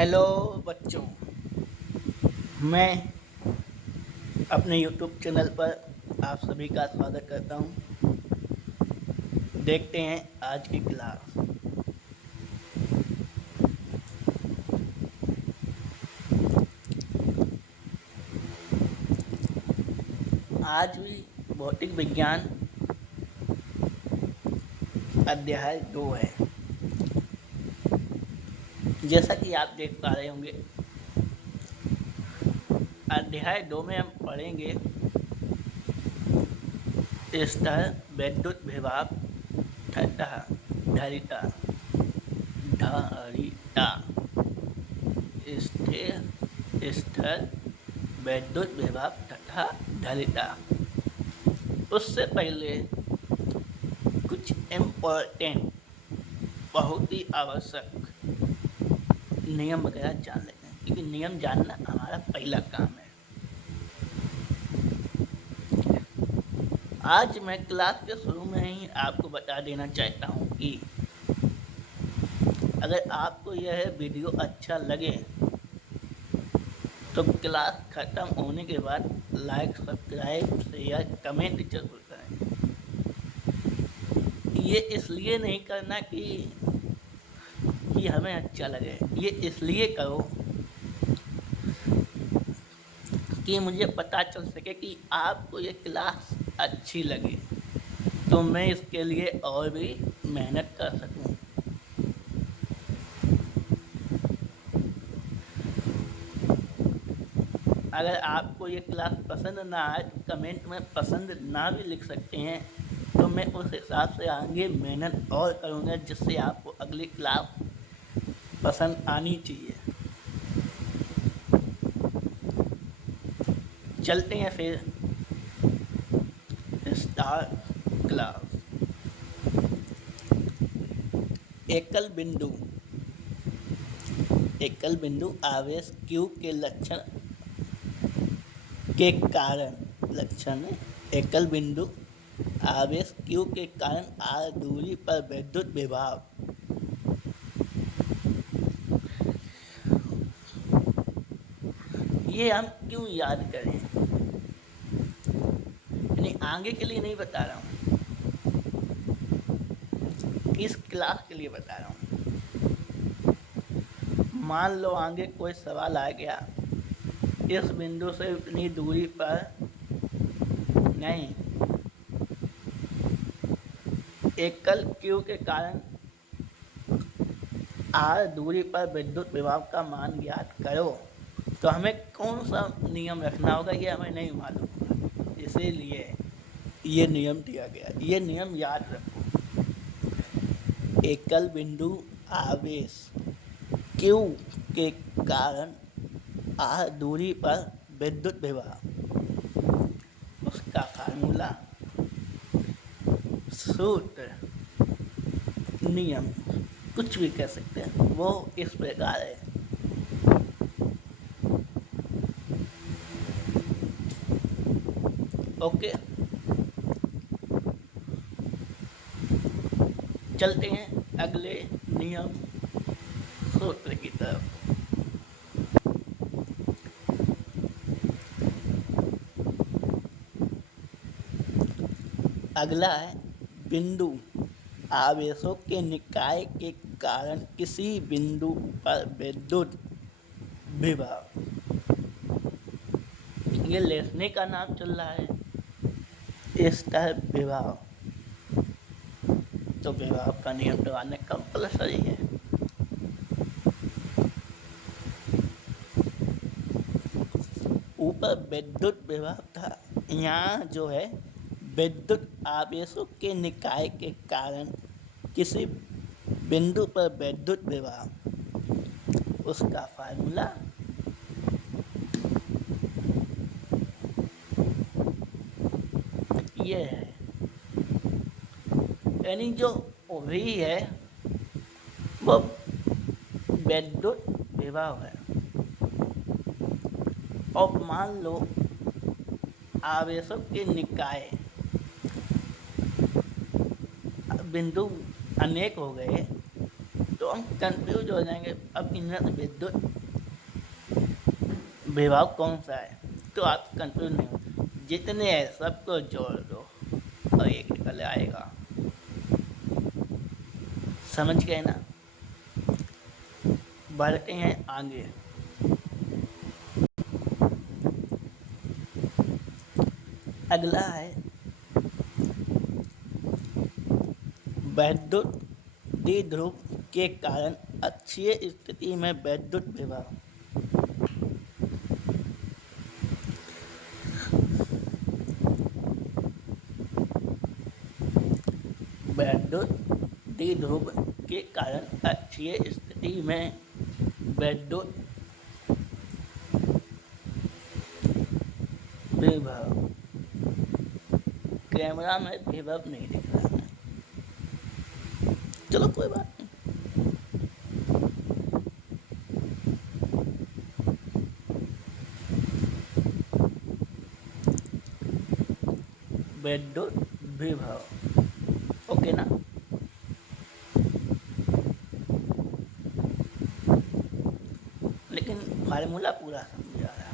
Hello बच्चों, मैं अपने यूट्यूब चैनल पर आप सभी का स्वागत करता हूं। देखते हैं आज की क्लास। आज भी भौतिक विज्ञान अध्याय 2 है। जैसा कि आप देख पा रहे होंगे, अध्याय 2 में हम पढ़ेंगे स्तर, विद्युत विभव तथा धारिता। धारिता, स्तर, विद्युत विभव तथा धारिता। उससे पहले कुछ इम्पोर्टेंट, बहुत ही आवश्यक नियम वगैरह जान लेते हैं, क्योंकि नियम जानना हमारा पहला काम है। आज मैं क्लास के शुरू में ही आपको बता देना चाहता हूँ कि अगर आपको यह वीडियो अच्छा लगे तो क्लास खत्म होने के बाद लाइक, सब्सक्राइब, शेयर, कमेंट जरूर करें। ये इसलिए नहीं करना कि हमें अच्छा लगे, ये इसलिए करो कि मुझे पता चल सके कि आपको ये क्लास अच्छी लगे, तो मैं इसके लिए और भी मेहनत कर सकूं। अगर आपको ये क्लास पसंद ना आए तो कमेंट में पसंद ना भी लिख सकते हैं, तो मैं उस हिसाब से आगे मेहनत और करूँगा, जिससे आपको अगली क्लास पसंद आनी चाहिए। चलते हैं फिर स्टार्ट क्लास। एकल बिंदु आवेश Q के लक्षण एकल बिंदु आवेश Q के कारण r दूरी पर विद्युत विभव। ये हम क्यों याद करें, यानी आगे के लिए नहीं बता रहा हूँ, इस क्लास के लिए बता रहा हूँ। मान लो आगे कोई सवाल आ गया, इस बिंदु से इतनी दूरी पर नहीं, एकल Q के कारण r दूरी पर विद्युत विभव का मान ज्ञात करो, तो हमें कौन सा नियम रखना होगा ये हमें नहीं मालूम होगा, इसीलिए ये नियम दिया गया। ये नियम याद रखो। एकल बिंदु आवेश Q के कारण r दूरी पर विद्युत विभव, उसका फार्मूला, सूत्र, नियम, कुछ भी कह सकते हैं, वो इस प्रकार है। ओके, चलते हैं अगले नियम, सूत्र की तरफ। अगला है बिंदु आवेशों के निकाय के कारण किसी बिंदु पर विद्युत विभव। ये लेखने का नाम चल रहा है, स्तर विभव, तो विभव का नियम तो आने कंपल्सरी है। ऊपर विद्युत विभव था, यहाँ जो है विद्युत आवेशों के निकाय के कारण किसी बिंदु पर विद्युत विभव, उसका फार्मूला ये है, यानी जो V है वो विद्युत विभव है। और मान लो आवेशों के निकाय बिंदु अनेक हो गए, तो तो हम कंफ्यूज हो जाएंगे। अब इनमें विद्युत विभाग कौन सा है, तो आप कंफ्यूज नहीं हो। जितने हैं सबको जोड़ दो और एक निकल आएगा। समझ गए ना। बढ़ते हैं आगे। अगला है वैद्युत द्विध्रुव के कारण अक्षीय स्थिति में वैद्युत विभव। वैद्युत द्विध्रुव के कारण अक्षीय स्थिति में वैद्युत विभव। कैमरा में विभव नहीं दिख रहा है, चलो कोई बात नहीं। वैद्युत विभव, ओके ना। लेकिन फार्मूला पूरा समझ आ रहा है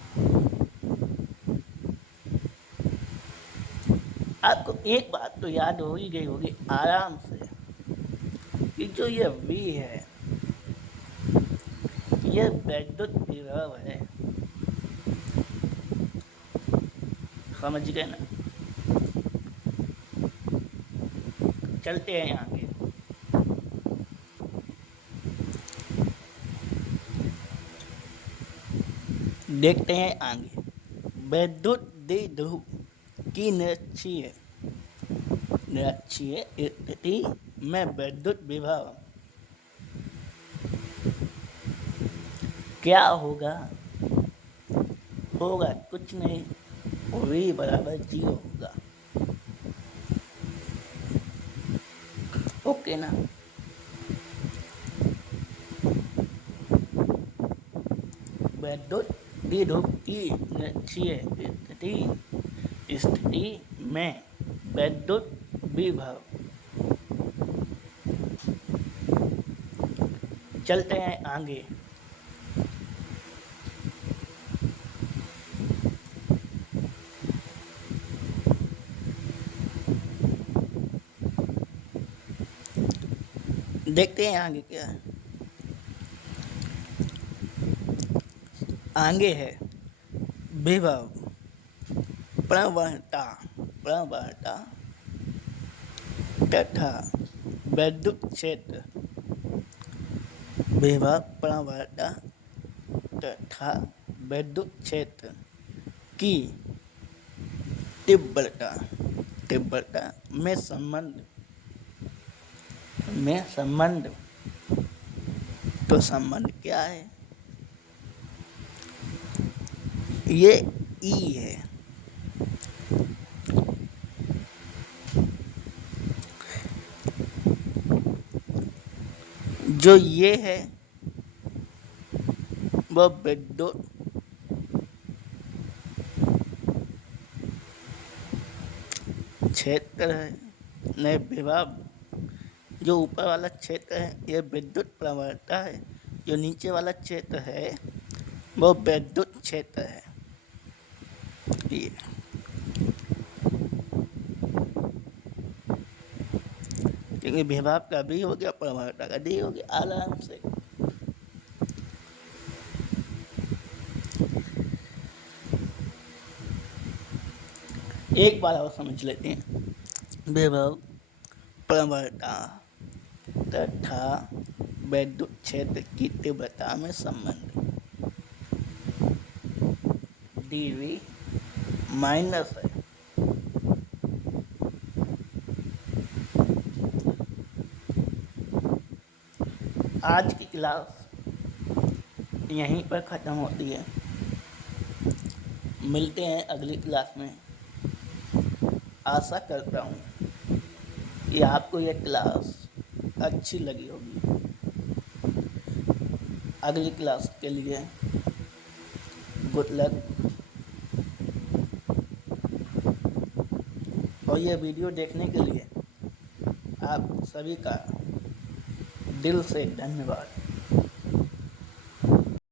आपको। एक बात तो याद हो ही गई होगी आराम से कि जो ये V है ये वैद्युत विभव है। समझ गए ना। चलते हैं आगे। देखते हैं आगे। वैद्युत द्विध्रुव की निरक्षीय स्थिति में वैद्युत विभव क्या होगा। होगा कुछ नहीं, V बराबर 0 होगा। ओके ना। वैद्युत द्विध्रुव की निरक्षीय स्थिति में वैद्युत विभव। चलते हैं आगे। देखते हैं आगे क्या है। आगे है विभव प्रवणता तथा वैद्युत क्षेत्र। विभव प्रवणता तथा वैद्युत क्षेत्र की तीव्रता में संबंध। तो संबंध क्या है, ये E है। जो ये है वो विद्युत क्षेत्र है। नहीं, विभव जो ऊपर वाला क्षेत्र है ये विद्युत प्रवणता है। जो नीचे वाला क्षेत्र है वो वैद्युत क्षेत्र है। ये क्योंकि विभव का भी हो गया, प्रवणता का डी हो गया। आराम से एक बार और समझ लेते हैं। विभव प्रवणता तथा वैद्युत क्षेत्र की तीव्रता में संबंध। dV माइनस है। आज की क्लास यहीं पर ख़त्म होती है। मिलते हैं अगली क्लास में। आशा करता हूँ कि आपको यह क्लास अच्छी लगी होगी। अगली क्लास के लिए गुड लक। और यह वीडियो देखने के लिए आप सभी का दिल से धन्यवाद।